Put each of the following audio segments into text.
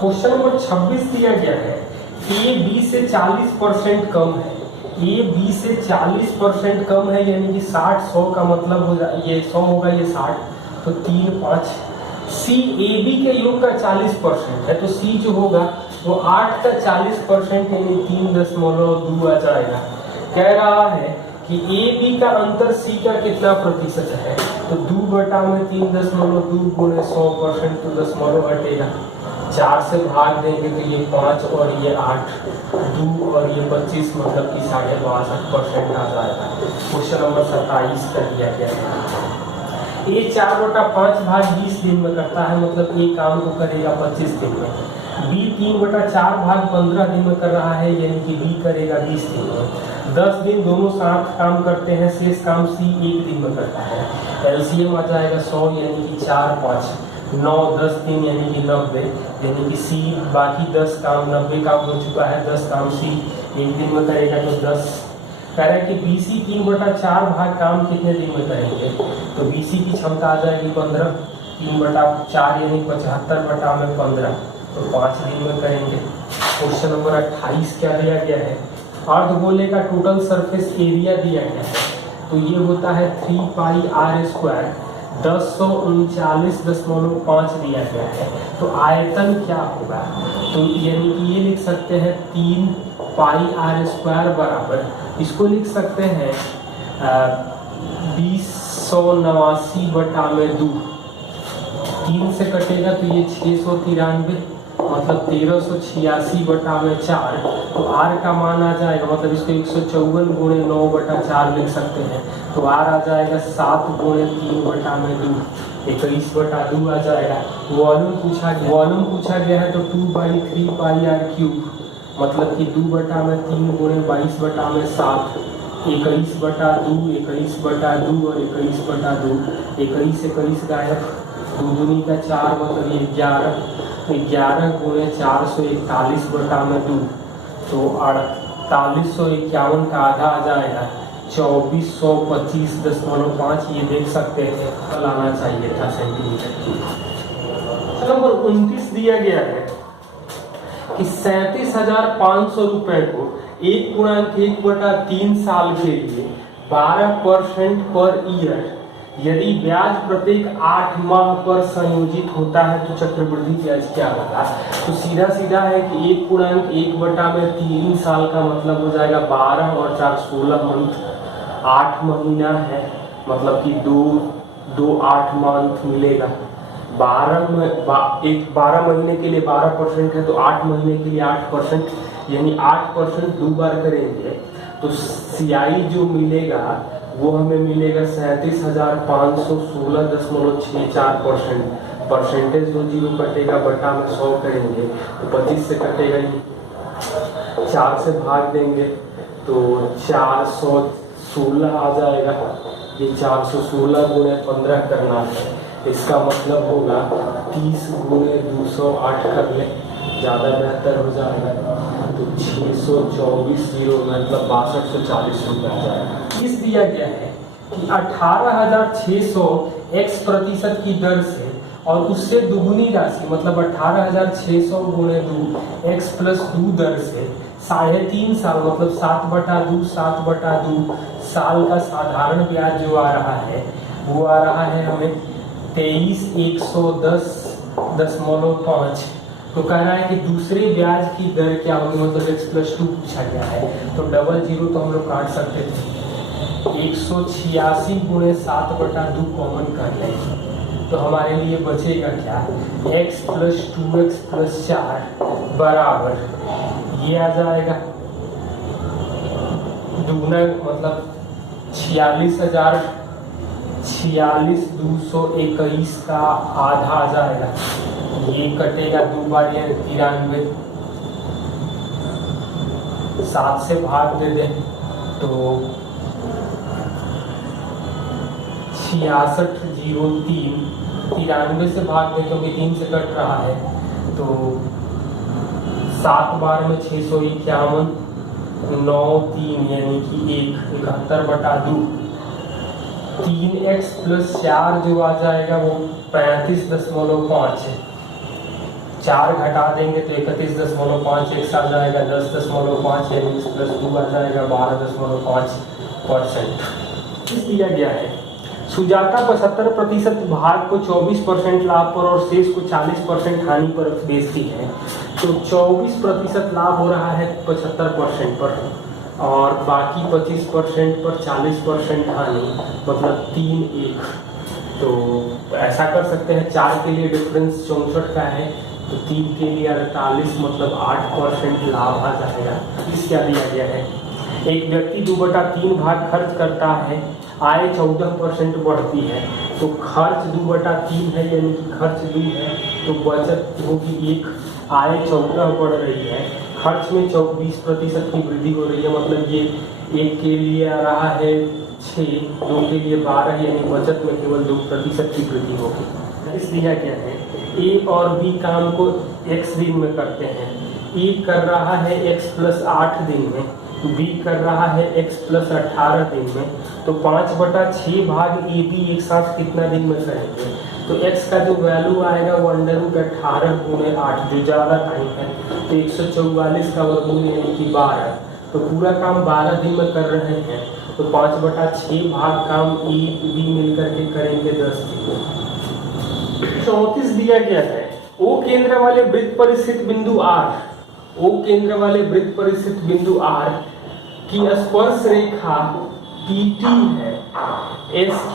Question number 26 दिया गया है, ए बी से 40% कम है। ए बी से 40% कम है, यानी कि 60 100 का मतलब हो जाए, ये 100 होगा, ये 60, तो 3 5। सी ए बी के योग का 40% है, तो सी जो होगा वो 8 का 40% यानी 3.2 आ जाएगा। कह रहा है कि ए बी का अंतर सी का कितना प्रतिशत है, तो 2/3.2 गुणे 100% तो दशमलव हटेगा, 4 से भाग देंगे तो ये 5 और ये 8, 2 और ये 25 मतलब कि 62.5% आ जाएगा। क्वेश्चन नंबर 27 कर दिया गया है। ए 4/5 भाग 20 दिन में करता है, मतलब ए काम को करेगा 25 दिन में। बी 3/4 भाग 15 दिन में कर रहा है, यानी कि बी करेगा 20 दिन में। 10 दिन दोनों साथ काम करते हैं, शेष काम सी 1 दिन में करता है। एलसीएम आ जाएगा 100, यानी कि 4 5 9 10 दिन यानी कि 90, यानी कि सी बाकी 10 काम 90 काम हो चुका है, 10 काम सी 1 दिन में करेगा, तो 10। कह रहा है कि बीसी 3/4 भाग काम कितने दिन में करेंगे, तो बीसी की क्षमता आ जाएगी 15, 3/4 यानी 75/15, तो 5 दिन में करेंगे। क्वेश्चन नंबर 28 क्या दिया गया है, अर्धगोले का टोटल सरफेस एरिया दिया गया है, तो ये होता है 3 पाई r स्क्वायर, 1039.5 दिया गया है। तो आयतन क्या होगा, तो यानी कि ये लिख सकते हैं 3 पाई r स्क्वायर बराबर, इसको लिख सकते हैं 2089/2, 3 से कटेगा तो ये 693, मतलब 1386/4, तो r का मान आ जाएगा, मतलब इसको 154 गुणे 9/4 लिख सकते हैं, तो r आ जाएगा 7 गुणे 3/2, 21/2 आ जाएगा। वॉल्यूम पूछा गया है, तो 2/3 पाई r क्यूब, मतलब कि 2/3 गुणे 22/7, 21/2, 21/2 और 21/2, 21 गायब, 2 दूनी का 4 मतलब ये 11, 11 गुणे 441/2, तो 4851 का आधा आ जाएगा 2425.5, ये देख सकते थे, कल आना चाहिए था सेंटीमीटर की। नंबर 29 दिया गया है कि 37,500 रुपए को 1/1/3 साल के लिए 12% पर ईयर, यदि ब्याज प्रत्येक 8 माह पर संयोजित होता है तो चक्रवृद्धि ब्याज क्या होगा। तो सीधा है कि 1/1/3 साल का मतलब हो जाएगा 12 और 4 16 मंथ, 8 महीना है, मतलब कि 2 8 मंथ मिलेगा। 12 महीने के लिए 12% है, तो 8 महीने के लिए 8%, यानी 8% 2 बार करेंगे, तो सीआई जो मिलेगा वो हमें मिलेगा 37,516.64%। परसेंटेज जो 0 कटेगा बटा में 100 करेंगे, तो 25 से कटेगा, 4 से भाग देंगे तो 416 आ जाएगा, ये 416 गुणे 15 करना है, इसका मतलब होगा 30 गुणे 208 कर ले, ज़्यादा बेहतर हो जाएगा, तो 624 मतलब 6240 रुपये आ जाएगा। इस दिया गया है कि 18,600 x प्रतिशत की दर से और उससे दुगुनी राशि, मतलब 18,600 गुणे 2 x + 2 दर से 3.5 साल, मतलब 7/2 साल का साधारण ब्याज जो आ रहा है वो आ रहा है हमें 23,110.5। तो कह रहा है कि दूसरे ब्याज की दर क्या होगी, मतलब x + 2 पूछा गया है, तो 00 तो हम लोग काट सकते थे, 186 गुणे 7/2 कॉमन कर लेंगे, तो हमारे लिए बचेगा क्या, x + 2x + 4 बराबर, ये आ जाएगा दुगना, मतलब 46,221 का आधा आ जाएगा, ये कटेगा 2 बार, ये 93, 7 से भाग दे दें तो 6603, 93 से भाग दें क्योंकि 3 से कट रहा है, तो 7 बार में 651, 9 3 यानी कि 71/2, 3x + 4 जो आ जाएगा वो 35.5 है, 4 घटा देंगे तो 31.5 x आ जाएगा 10.5 यानी x प्लस 2 आ जाएगा 12.5%। इस दिया गया है सुजाता 75% भाग को 24% लाभ पर और शेष को 40% हानि पर बेचती है। तो 24% लाभ हो रहा है 75% पर और बाकी 25% पर 40% हानि, मतलब 3-1। तो ऐसा कर सकते हैं 4 के लिए डिफरेंस 64 का है तो 3 के लिए 48, मतलब 8% लाभ आ जाएगा। इस क्या दिया गया है, एक व्यक्ति 2/3 भाग खर्च करता है, आय 14% बढ़ती है। तो खर्च 2/3 है यानी कि खर्च 2 है तो बचत होगी 1, आय 14 बढ़ रही है, खर्च में 20% की वृद्धि हो रही है, मतलब ये 1 के लिए आ रहा है 6, 2 के लिए 12 यानी बचत में केवल 2% की वृद्धि होगी। इस दिया गया है ए और बी काम को x दिन में करते हैं। ए कर रहा है x प्लस 8 दिन में, बी कर रहा है x प्लस 18 दिन में। तो 5/6 भाग ए बी एक साथ कितना दिन में करेंगे, तो x का जो वैल्यू आएगा वो √18 गुणे 8 जो ज़्यादा टाइम है, तो 144 का वर्गमूल यानी कि 12। तो पूरा काम 12 दिन में कर रहे हैं तो 5/6 भाग काम ए बी मिलकर के करेंगे 10 दिन। 34 दिया गया है ओ केंद्र वाले वृत्त पर स्थित बिंदु R, ओ केंद्र वाले वृत्त पर स्थित बिंदु R की स्पर्श रेखा PT है, SQ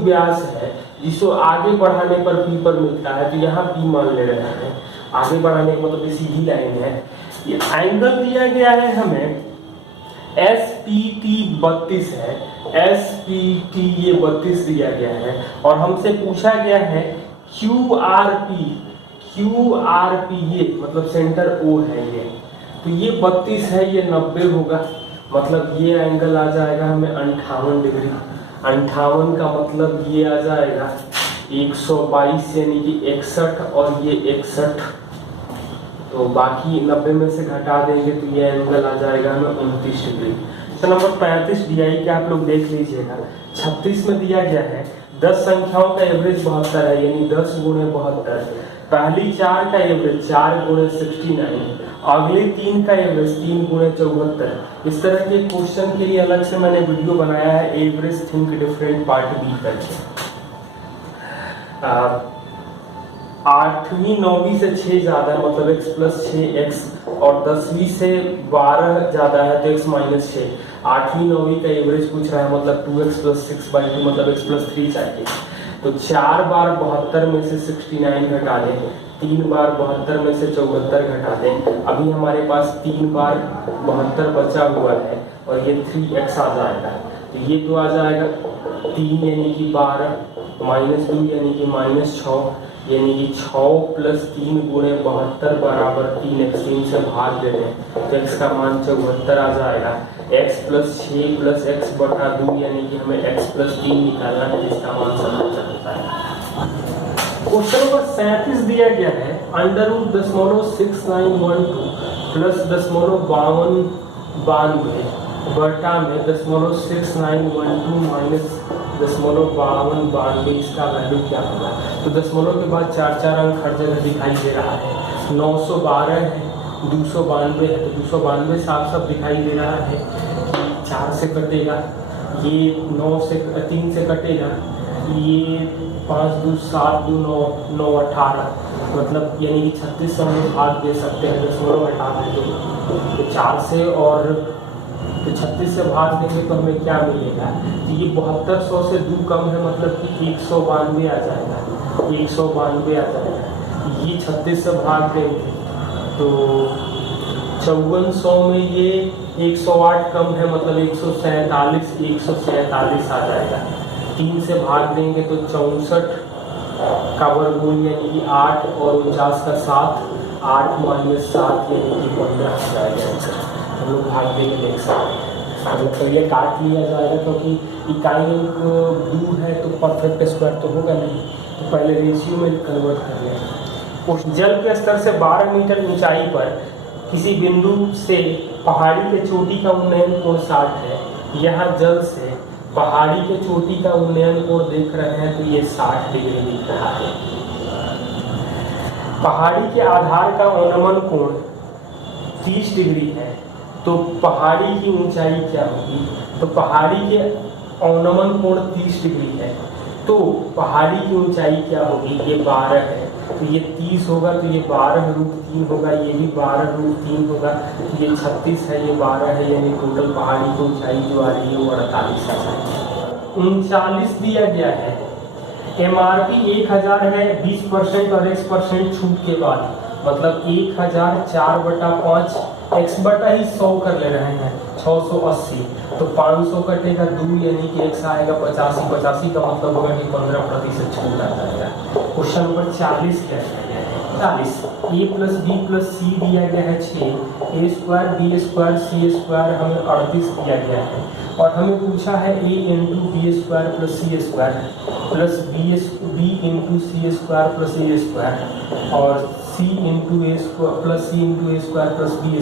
व्यास है जिसको आगे बढ़ाने पर P पर मिलता है। तो यहाँ P मान ले रहे हैं, आगे बढ़ाने का मतलब सीधी लाइन है। ये एंगल दिया गया है हमें SPT 32 है, SPT ये 32 दिया गया है और हमसे पूछा गया है QRP ये मतलब सेंटर O है ये, तो ये 32 है, ये 90 होगा, मतलब ये एंगल आ जाएगा हमें 58 डिग्री। 58 का मतलब ये आ जाएगा 122 यानी कि 61 और ये 61, तो बाकी 90 में से घटा देंगे तो ये एंगल आ जाएगा हमें 29 डिग्री। तो नंबर 35 DI के आप लोग देख लीजिएगा। 36 में दिया गया है 10 संख्याओं का एवरेज 72 है यानी 10 गुणे 72, पहली 4 का एवरेज 4 गुणे 69, अगले 3 का एवरेज 3 गुणे 74। इस तरह के क्वेश्चन के लिए अलग से मैंने वीडियो बनाया है, average think different part b करके। 8वीं 9वीं से 6 ज्यादा मतलब x प्लस 6x और 10वीं से 12 ज्यादा है तो x माइनस 6। 8वीं 9वीं का एवरेज पूछ रहा है मतलब 2x प्लस 6/2 मतलब x प्लस 3 चाहिए। तो 4 बार 72 में से 69 घटा दें, 3 बार 72 में से 74 घटा दें, अभी हमारे पास 3 बार 72 बचा हुआ है और ये 3x आ जाएगा। तो ये तो आ जाएगा 3 यानी कि 12 माइनस 2 यानी कि माइनस 6 यानी कि 6 प्लस 3 गुणे 72 बराबर 3x। 3 से भाग दे दें तो x का मान 74 आ जाएगा। x प्लस 6 प्लस x बटा 2 यानी कि हमें x प्लस 3 निकालना है जिसका मान 77 होता है। क्वेश्चन नंबर 37 दिया गया है √6912 प्लस 0.52 बटा में 0.6912 माइनस 0.52 इसका वैल्यू क्या होगा। तो दशमलव के बाद 4 अंक हर जगह दिखाई दे रहा है। 912 है, 292 है, तो 292 साफ साफ दिखाई दे रहा है कि 4 से कटेगा, ये 9 से 3 से कटेगा, ये 5 2 7 2 9 9 18 मतलब यानी कि 3600 में भाग दे सकते हैं, दशमलव हटा देंगे तो 4 से और तो 36 से भाग देंगे तो हमें क्या मिलेगा। तो ये 7200 से 2 कम है मतलब कि 192 आ जाएगा, 192 आ जाएगा। ये 36 से भाग देंगे तो 5400 में ये 108 कम है मतलब 147 आ जाएगा। 3 से भाग देंगे तो 64 का वर्गमूल यानी कि 8 और 49 का 7, 8 माइनस 7 यानी कि 15 आ जाएगा। हम लोग भाग देंगे देख सकते हैं, मतलब पहले काट लिया जाएगा क्योंकि इकाई अंक 2 है तो परफेक्ट स्क्वायर तो होगा नहीं, तो पहले रेशियो में कन्वर्ट कर लेंगे। जल के स्तर से 12 मीटर ऊंचाई पर किसी बिंदु से पहाड़ी के चोटी का उन्नयन कोण 60 है। यहाँ जल से पहाड़ी के चोटी का उन्नयन कोण देख रहे हैं तो ये 60 डिग्री दिख रहा है। पहाड़ी के आधार का अवनमन कोण 30 डिग्री है, तो पहाड़ी की ऊंचाई क्या होगी? तो पहाड़ी के अवनमन कोण 30 डिग्री है, तो पहाड़ी की ऊंचाई क्या होगी? ये 12 है, तो ये 30 होगा, तो ये 12√3 होगा, ये भी 12√3 होगा, तो ये 36 है, ये 12 है, यानी टोटल पहाड़ी की ऊंचाई जो आ रही है वो 48 है। 39 दिया गया है, MRP 1000 है 20% और x% छूट के बाद, मतलब 1000 4/5 x बटा ही 100 कर ले रहे हैं 680, तो 500 कटेगा 2, यानी कि x आएगा 85। 85 का मतलब होगा कि 15% छूट आ जाएगा। क्वेश्चन नंबर 40 क्या दिया गया है? 40 a + b + c दिया गया है 6, a² b² c² हमें 38 दिया गया है, और हमें पूछा है a × b² + c² plus b × c² + a² और c × a² + c × a² + b²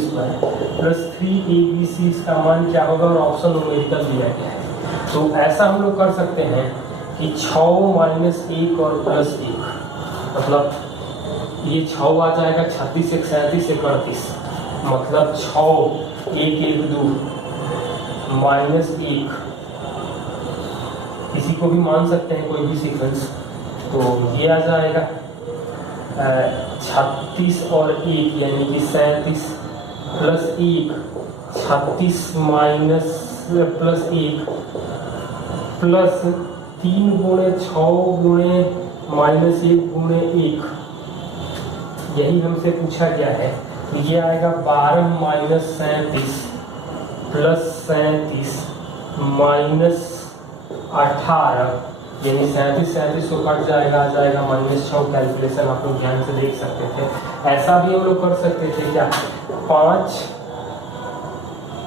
plus 3abc, इसका मान क्या होगा? और ऑप्शन न्यूमेरिकल दिया गया है। तो ऐसा हम लोग कर सकते हैं कि 6 - 1 और +1, मतलब ये 6 आ जाएगा, 36 1 37 1 38, मतलब 6 1 1 2 -1, किसी को भी मान सकते हैं कोई भी सीक्वेंस, तो ये आ जाएगा 36 और 1 यानी कि 37 प्लस 1, 36 माइनस प्लस 1 प्लस 3 गुणे 6 गुणे -1 गुणे 1, यही हमसे पूछा गया है। तो ये आएगा 12 - 37 प्लस 37 माइनस 18, यानी 37 को कट जाएगा, आ जाएगा -6। कैलकुलेशन आप लोग ध्यान से देख सकते थे। ऐसा भी हम लोग कर सकते थे क्या? 5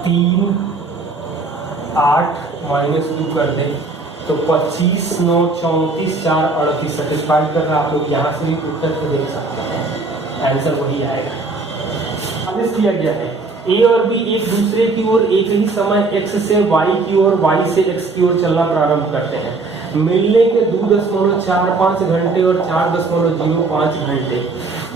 3 8 -2 कर दे, तो 25 9 34 4 38 सेटिस्फाइड कर रहा है। आप लोग यहाँ से भी उत्तर को देख सकते हैं, आंसर वही आएगा। आदेश दिया गया है ए और बी एक दूसरे की ओर एक ही समय x से y की ओर, y से x की ओर चलना प्रारंभ करते हैं। मिलने के 2.45 घंटे और 4.05 घंटे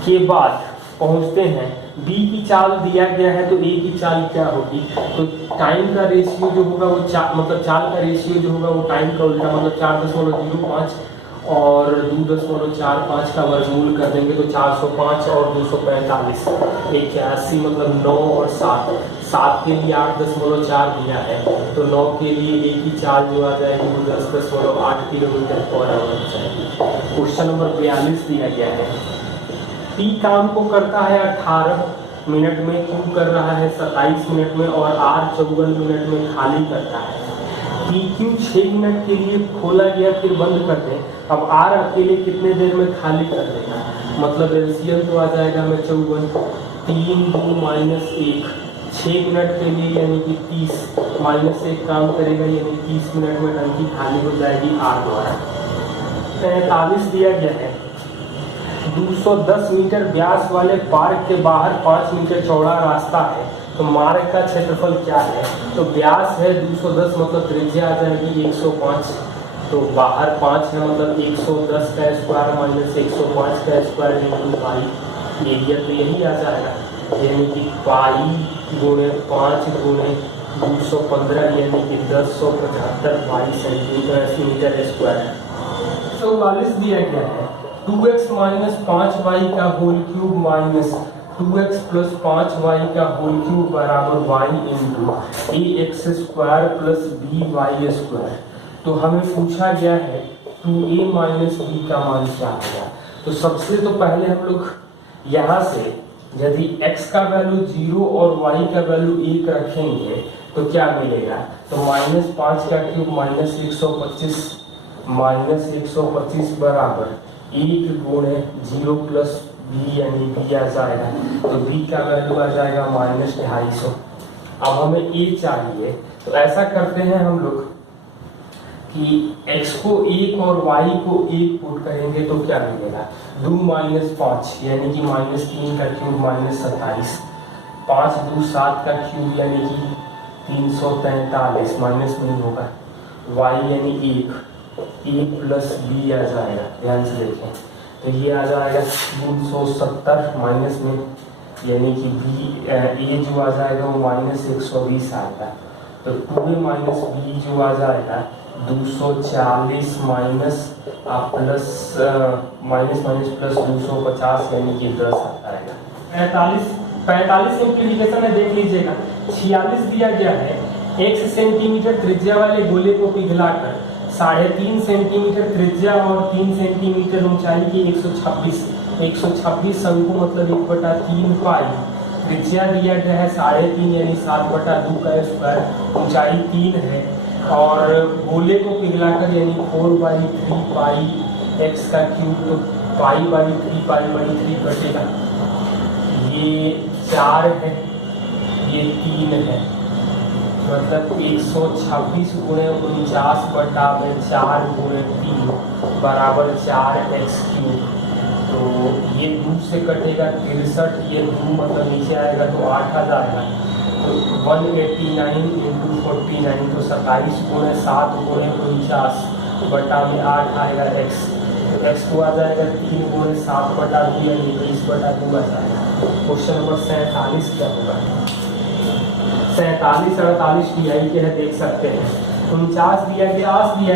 के बाद पहुंचते हैं। b की चाल दिया गया है, तो a की चाल क्या होगी? तो टाइम का रेशियो जो होगा वो मतलब चाल का रेशियो जो होगा वो टाइम का उल्टा, मतलब 4.05 और 2.45 का वर्गमूल कर देंगे तो 405 और 245 81, मतलब 9 और 7। 7 के लिए 8.4 दिया है, तो 9 के लिए a की चाल जो आ जाएगी वो 10.8 किलोमीटर पर आवर जाएगी। क्वेश्चन नंबर 42 दिया गया है, p काम को करता है 18 मिनट में, q कर रहा है 27 मिनट में और r 54 मिनट में खाली करता है। PQ 6 मिनट के लिए खोला गया फिर बंद कर दें। अब R अकेले कितने देर में खाली कर देगा? मतलब एलसीएम तो आ जाएगा हमें 54, 3 2 -1, 6 मिनट के लिए यानी कि 30 -1 काम करेगा, यानी 30 मिनट में टंकी खाली हो जाएगी R द्वारा। 43 दिया गया है, 210 मीटर व्यास वाले पार्क के बाहर 5 मीटर चौड़ा रास्ता है, तो मार्ग का क्षेत्रफल क्या है? तो व्यास है 210, मतलब त्रिज्या आ जाएगी 105, तो बाहर 5 है, मतलब 110 का स्क्वायर माइनस 105 का स्क्वायर इंटू पाई, एरिया तो यही आ जाएगा, यानी कि पाई गुणे 5 गुणे 215 यानी कि 1075 पाई सेंटीमीटर स्क्वायर। 44 दिया गया है, 2x - 5y का whole cube minus 2x + 5y का होल क्यूब बराबर y इंटू ax² + by²। तो हमें पूछा गया है 2a - b का मान क्या होगा? तो सबसे तो पहले हम लोग यहाँ से यदि x का वैल्यू 0 और y का वैल्यू 1 रखेंगे तो क्या मिलेगा? तो -5 का क्यूब -125 बराबर 1 गुणे 0 + b यानी b आ जाएगा, तो b का वैल्यू आ जाएगा -250। अब हमें a चाहिए, तो ऐसा करते हैं हम लोग कि x को 1 और y को 1 पुट करेंगे तो क्या मिलेगा? 2 - 5 यानी कि -3 का क्यूब -27, 5 2 7 का क्यूब यानी कि 343, माइनस नहीं होगा, y यानी 1 + b आ जाएगा। ध्यान से देखें, तो ये आ जाएगा 370 माइनस में, यानी कि बी ए जो आ जाएगा वो -120 आएगा। तो 2a माइनस बी जो आ जाएगा 240 माइनस प्लस माइनस प्लस 250 यानी कि 10 आता है। 45 सिंप्लीफिकेशन है, देख लीजिएगा। 46 दिया गया है, x सेंटीमीटर त्रिज्या वाले गोले को पिघलाकर 3.5 सेंटीमीटर त्रिज्या और 3 सेंटीमीटर ऊंचाई की 126 शंकु मतलब 1/3 पाई, त्रिज्या दिया गया है 3.5 यानी 7/2 का स्क्वायर, ऊंचाई 3 है और गोले को पिघलाकर यानी 4/3 पाई x का क्यूब, तो पाई/3 कटेगा। ये 4 है, ये 3 है, मतलब 126 गुणे 49/4 गुणे 3 बराबर 4x³। तो ये 2 से कटेगा 63, ये 2 मतलब नीचे आएगा तो 8 आ जाएगा। तो 189 × 49 तो 27 गुणे 7 गुणे 49/8 आएगा x। तो x को आ जाएगा 3 गुणे 7/2 यानी 21/2 आ जाएगा। क्वेश्चन नंबर 47 क्या होगा? 47 48 DI के है, देख सकते हैं। 49 दिया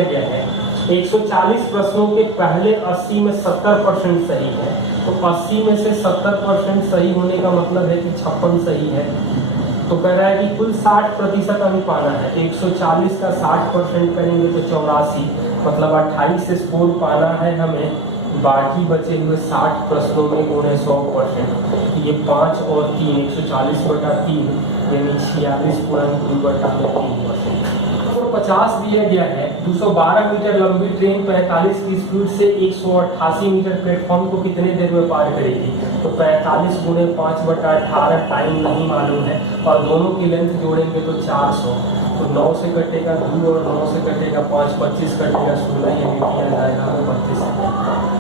गया है 140 प्रश्नों के पहले 80 में 70% सही है। तो 80 में से 70% सही होने का मतलब है कि 56 सही है। तो कह रहा है कि कुल 60% अंक पाना है। 140 का 60% करेंगे तो 84, मतलब 28 से स्कोर पाना है हमें। बाकी बचे हुए 60 प्रश्नों में गुणे 100%, ये 5 और 3 140/3 यानी 46.2/3%। 50 दिया गया है 212 मीटर लंबी ट्रेन 45 की स्पीड से 188 मीटर प्लेटफॉर्म को कितने देर में पार करेगी? तो 45 गुणे 5/18, टाइम नहीं मालूम है और दोनों की लेंथ जोड़ेंगे तो 400। तो 9 से कटेगा 2 और 9 से कटेगा 5, 25 कटेगा 16 यानी दिया जाएगा 32।